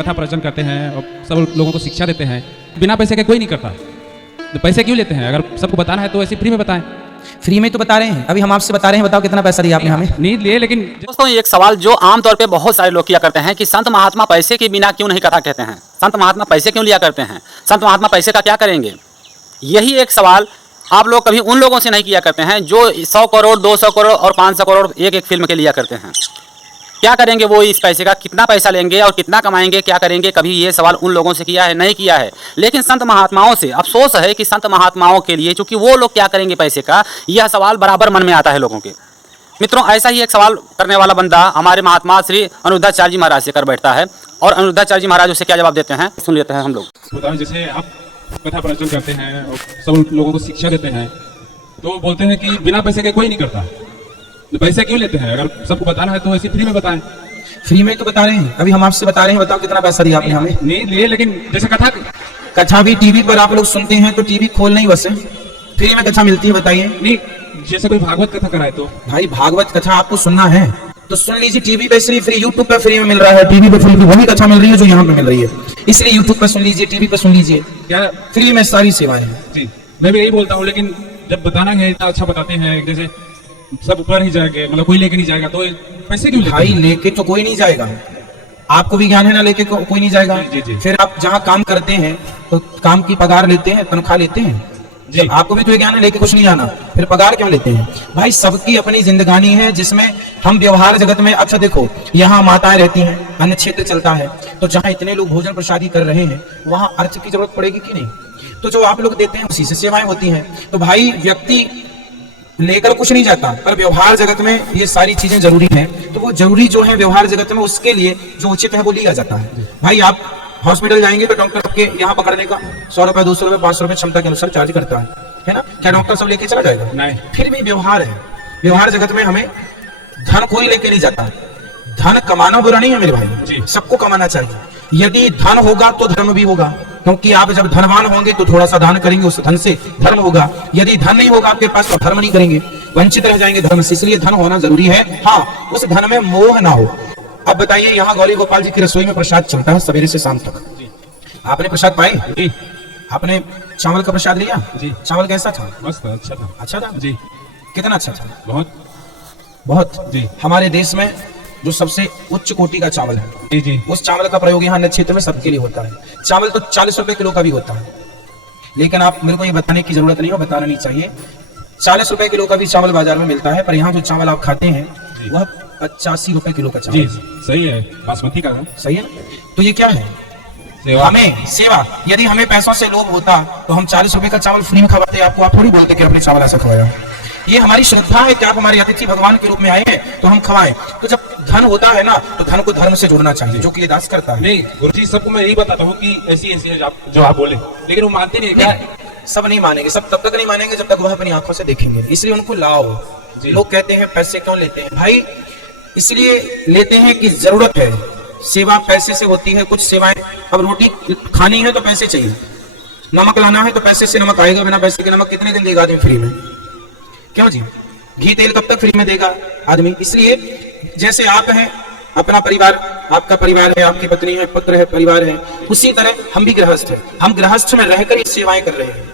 कथा प्रवचन करते हैं और सब लोगों को शिक्षा देते हैं, बिना पैसे के कोई नहीं करता। तो पैसे क्यों लेते हैं? अगर सबको बताना है तो ऐसे फ्री में बताएं। फ्री में तो बता रहे हैं, अभी हम आपसे बता रहे हैं, बताओ कितना पैसा दिया आपने हमें? नहीं लिए, लेकिन दोस्तों एक सवाल जो आमतौर पे बहुत सारे लोग किया करते हैं कि संत महात्मा पैसे के बिना क्यों नहीं कथा कहते हैं, संत महात्मा पैसे क्यों लिया करते हैं, संत महात्मा पैसे का क्या करेंगे। यही एक सवाल आप लोग कभी उन लोगों से नहीं किया करते हैं जो 100 करोड़ 200 करोड़ और 500 करोड़ एक फिल्म के लिया करते हैं। क्या करेंगे वो इस पैसे का, कितना पैसा लेंगे और कितना कमाएंगे, क्या करेंगे, कभी ये सवाल उन लोगों से किया है? नहीं किया है। लेकिन संत महात्माओं से अफसोस है कि संत महात्माओं के लिए, चूंकि वो लोग क्या करेंगे पैसे का, यह सवाल बराबर मन में आता है लोगों के। मित्रों ऐसा ही एक सवाल करने वाला बंदा हमारे महात्मा श्री अनिरुद्धाचार्य जी महाराज से कर बैठता है और अनिरुद्धाचार्य जी महाराज उसे क्या जवाब देते हैं सुन लेते हैं हम लोग। बताओ, जैसे आप कथा प्रवचन करते हैं और सब लोगों को शिक्षा देते हैं, तो बोलते हैं कि बिना पैसे के कोई नहीं करता। तो पैसे क्यों लेते हैं? अगर सबको बताना है तो ऐसे फ्री में बताएं। फ्री में तो बता रहे हैं, अभी हम आपसे बता रहे हैं, बताओ कितना पैसा दिया आपने हमें? नहीं लिए, लेकिन जैसे कथा भी टीवी पर आप लोग सुनते हैं तो टीवी खोल नहीं, बस फ्री में कथा मिलती है, बताइए। नहीं, जैसे कोई भागवत कथा कराए तो भाई भागवत कथा आपको सुनना है तो सुन लीजिए, टीवी पे सिर्फ फ्री, यूट्यूब पे फ्री में मिल रहा है, टीवी पे फ्री वही कथा मिल रही है जो यहाँ पे मिल रही है, इसलिए यूट्यूब पे सुन लीजिए, टीवी पे सुन लीजिए, क्या फ्री में सारी सेवाएं हैं। जी, मैं भी यही बोलता हूँ, लेकिन जब बताना है इतना अच्छा बताते हैं, जैसे सब ऊपर ही जाएंगे, मतलब कोई लेके नहीं जाएगा, तो पैसे क्यों लेते भाई हैं? लेके तो कोई नहीं जाएगा, आपको भी ज्ञान है ना, लेके कोई नहीं जाएगा। जी, जी। फिर आप जहाँ काम करते हैं तो काम की पगार लेते हैं, तनख्वाह लेते हैं जी। आपको भी तो ज्ञान है, लेके कुछ नहीं जाना, फिर पगार क्यों लेते हैं? भाई सबकी अपनी जिंदगानी है जिसमें हम व्यवहार जगत में, अच्छा देखो यहाँ माताएं रहती हैं, अन्य क्षेत्र चलता है, तो जहाँ इतने लोग भोजन प्रसादी कर रहे हैं वहाँ अर्थ की जरूरत पड़ेगी कि नहीं? तो जो आप लोग देते हैं उसी से सेवाएं होती हैं। तो भाई व्यक्ति लेकर कुछ नहीं जाता, पर व्यवहार जगत में ये सारी चीजें जरूरी हैं, तो वो जरूरी जो है व्यवहार जगत में उसके लिए जो उचित है वो लिया जाता है। भाई आप हॉस्पिटल जाएंगे तो डॉक्टर आपके यहाँ पकड़ने का 100 रुपए 200 रुपए 500 रुपए क्षमता के अनुसार चार्ज करता है ना? क्या डॉक्टर सब लेके चला जाएगा? नहीं। फिर भी व्यवहार है, व्यवहार जगत में हमें धन कोई लेके नहीं जाता। धन कमाना बुरा नहीं है मेरे भाई, सबको कमाना चाहिए। यदि धन होगा तो धर्म भी होगा, क्योंकि आप जब धनवान होंगे तो थोड़ा सा दान करेंगे, उस धन से धर्म होगा। यदि धन नहीं होगा आपके पास तो धर्म नहीं करेंगे, वंचित रह जाएंगे धर्म से, इसलिए धन होना जरूरी है। हाँ, उस धन में मोह ना हो। अब बताइए, यहाँ गौरी गोपाल जी की रसोई में प्रसाद चलता है सवेरे से शाम तक, आपने प्रसाद पाए? जी। आपने चावल का प्रसाद लिया? जी। चावल कैसा था? मस्त, अच्छा था। अच्छा था जी। कितना अच्छा था? बहुत बहुत। जी। हमारे देश में जो सबसे उच्च कोटि का चावल है, जी जी, उस चावल का प्रयोग यहाँ क्षेत्र में सबके लिए होता है। चावल तो 40 रुपए किलो का भी होता है, लेकिन आप मेरे को ये बताने की जरूरत नहीं हो, बताना नहीं चाहिए। 40 रुपए किलो का भी चावल बाजार में मिलता है, पर यहाँ जो चावल आप खाते हैं वह 85 रुपए किलो का चावल। जी, सही है, बासमती का। सही है। तो ये क्या है? सेवा। हमें सेवा। यदि हमें पैसों से लोभ होता तो हम 40 रुपए का चावल फ्री में खवाते आपको, आप थोड़ी बोलते कि अपने चावल ऐसा खवाया। ये हमारी श्रद्धा है कि आप हमारे अतिथि भगवान के रूप में आए हैं तो हम खवाएं। तो जब धन होता है ना तो धन को धर्म से जोड़ना चाहिए, जो कि ये दास करता है। नहीं गुरुजी, सबको मैं यही बताता हूँ कि ऐसी ऐसी है जो आप बोले, लेकिन वो मानते नहीं। क्या सब नहीं मानेंगे, सब तब तक नहीं मानेंगे जब तक वह अपनी आंखों से देखेंगे, इसलिए उनको लाओ। लोग कहते हैं पैसे क्यों लेते हैं? भाई इसलिए लेते हैं कि जरूरत है, सेवा पैसे से होती है। कुछ सेवाएं, अब रोटी खानी है तो पैसे चाहिए, नमक लाना है तो पैसे से नमक आएगा, बिना पैसे के नमक कितने दिन देगा आदमी फ्री में? क्यों जी? घी तेल कब तक फ्री में देगा आदमी? इसलिए जैसे आप हैं, अपना परिवार, आपका परिवार है, आपकी पत्नी है, पुत्र है, परिवार है, उसी तरह हम भी गृहस्थ हैं। हम गृहस्थ में रहकर ये सेवाएं कर रहे हैं।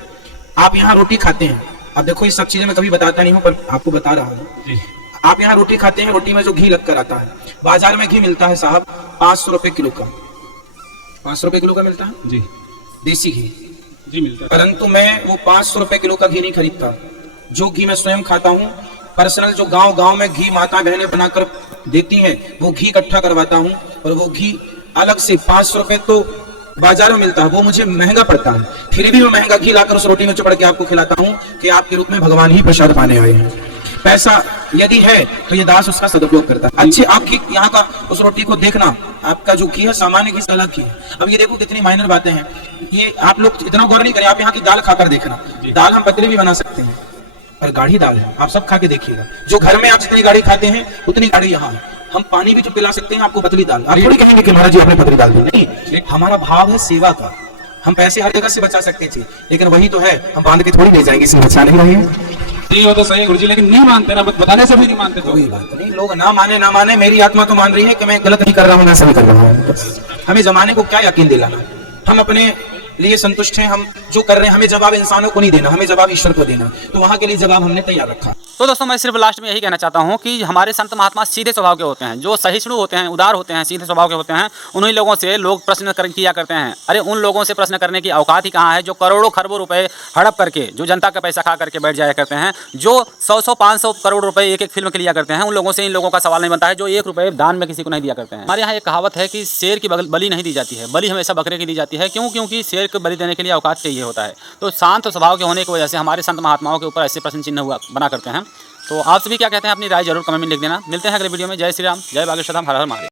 आप यहाँ रोटी खाते हैं, अब देखो ये सब चीजें मैं कभी बताता नहीं हूँ पर आपको बता रहा हूँ। आप यहाँ रोटी खाते हैं, रोटी में जो घी लगकर आता है, बाजार में घी मिलता है साहब 500 रुपए किलो का, 500 रुपए किलो का मिलता है जी, देसी घी जी मिलता है। परंतु मैं वो 500 रुपए किलो का घी नहीं खरीदता। जो घी मैं स्वयं खाता हूँ, पर्सनल, जो गांव गांव में घी माता बहनें बनाकर देती हैं, वो घी इकट्ठा करवाता हूँ, और वो घी अलग से 500 रुपए तो बाजार में मिलता है, वो मुझे महंगा पड़ता है, फिर भी मैं महंगा घी लाकर उस रोटी में चुपड़ के आपको खिलाता हूँ कि आपके रूप में भगवान ही प्रसाद पाने आए हैं। पैसा यदि है तो ये दास उसका सदुपयोग करता है। अच्छे आपकी यहाँ का उस रोटी को देखना, आपका जो घी है सामान्य घी से अलग घी है। अब ये देखो कितनी माइनर बातें हैं, ये आप लोग इतना गौर नहीं करें। आप यहाँ की दाल खाकर देखना, दाल हम पतली भी बना सकते हैं पर गाढ़ी दाल है, आप सब खा के देखिएगा। जो घर में आप जितनी गाढ़ी खाते हैं उतनी गाढ़ी यहाँ है। हम पानी भी तो पिला सकते हैं आपको पतली दाल, आप थोड़ी कहेंगे कि महाराज जी आपने पतली दाल दी। नहीं, हमारा भाव है सेवा का। हम पैसे हर जगह से बचा सकते थे, लेकिन वही तो है, हम बांध के थोड़ी ले जाएंगे, इसमें बचा नहीं रहे हैं। ठीक हो तो सही है गुरुजी, लेकिन नहीं मानते ना, बताने से भी नहीं मानते तो। कोई बात नहीं, लोग ना माने, मेरी आत्मा तो मान रही है कि मैं गलत नहीं कर रहा हूँ, मैं सही कर रहा हूँ। बस हमें जमाने को क्या यकीन दिलाना, हम अपने लिए संतुष्ट हैं। हम जो कर रहे हैं, हमें जवाब इंसानों को नहीं देना, हमें जवाब ईश्वर को देना। तो वहां के लिए जवाब हमने तैयार रखा। तो दोस्तों मैं सिर्फ लास्ट में यही कहना चाहता हूँ कि हमारे संत महात्मा सीधे स्वभाव के होते हैं, जो सहिष्णु होते हैं, उदार होते हैं, सीधे स्वभाव के होते हैं। उन्हीं लोगों से लोग प्रश्न किया करते हैं। अरे उन लोगों से प्रश्न करने की औकात ही कहाँ है, जो करोड़ों खरबों रुपए हड़प करके, जो जनता का पैसा खा करके बैठ जाया करते हैं, जो 100-100 500 करोड़ रुपए एक फिल्म के लिया करते हैं। उन लोगों से इन लोगों का सवाल नहीं बनता है, जो 1 रुपये दान में किसी को नहीं दिया करते हैं। हमारे यहाँ एक कहावत है कि शेर की बलि नहीं दी जाती है, बलि हमेशा बकरे की दी जाती है। क्यों? क्योंकि शेर को बलि देने के लिए औकात चाहिए होता है। तो शांत स्वभाव के होने की वजह से हमारे संत महात्माओं के ऊपर ऐसे प्रश्न चिन्ह हुआ बना करते हैं। तो आप सभी क्या कहते हैं, अपनी राय जरूर कमेंट में लिख देना। मिलते हैं अगले वीडियो में। जय श्री राम, जय बागेश्वर धाम, हर हर महादेव।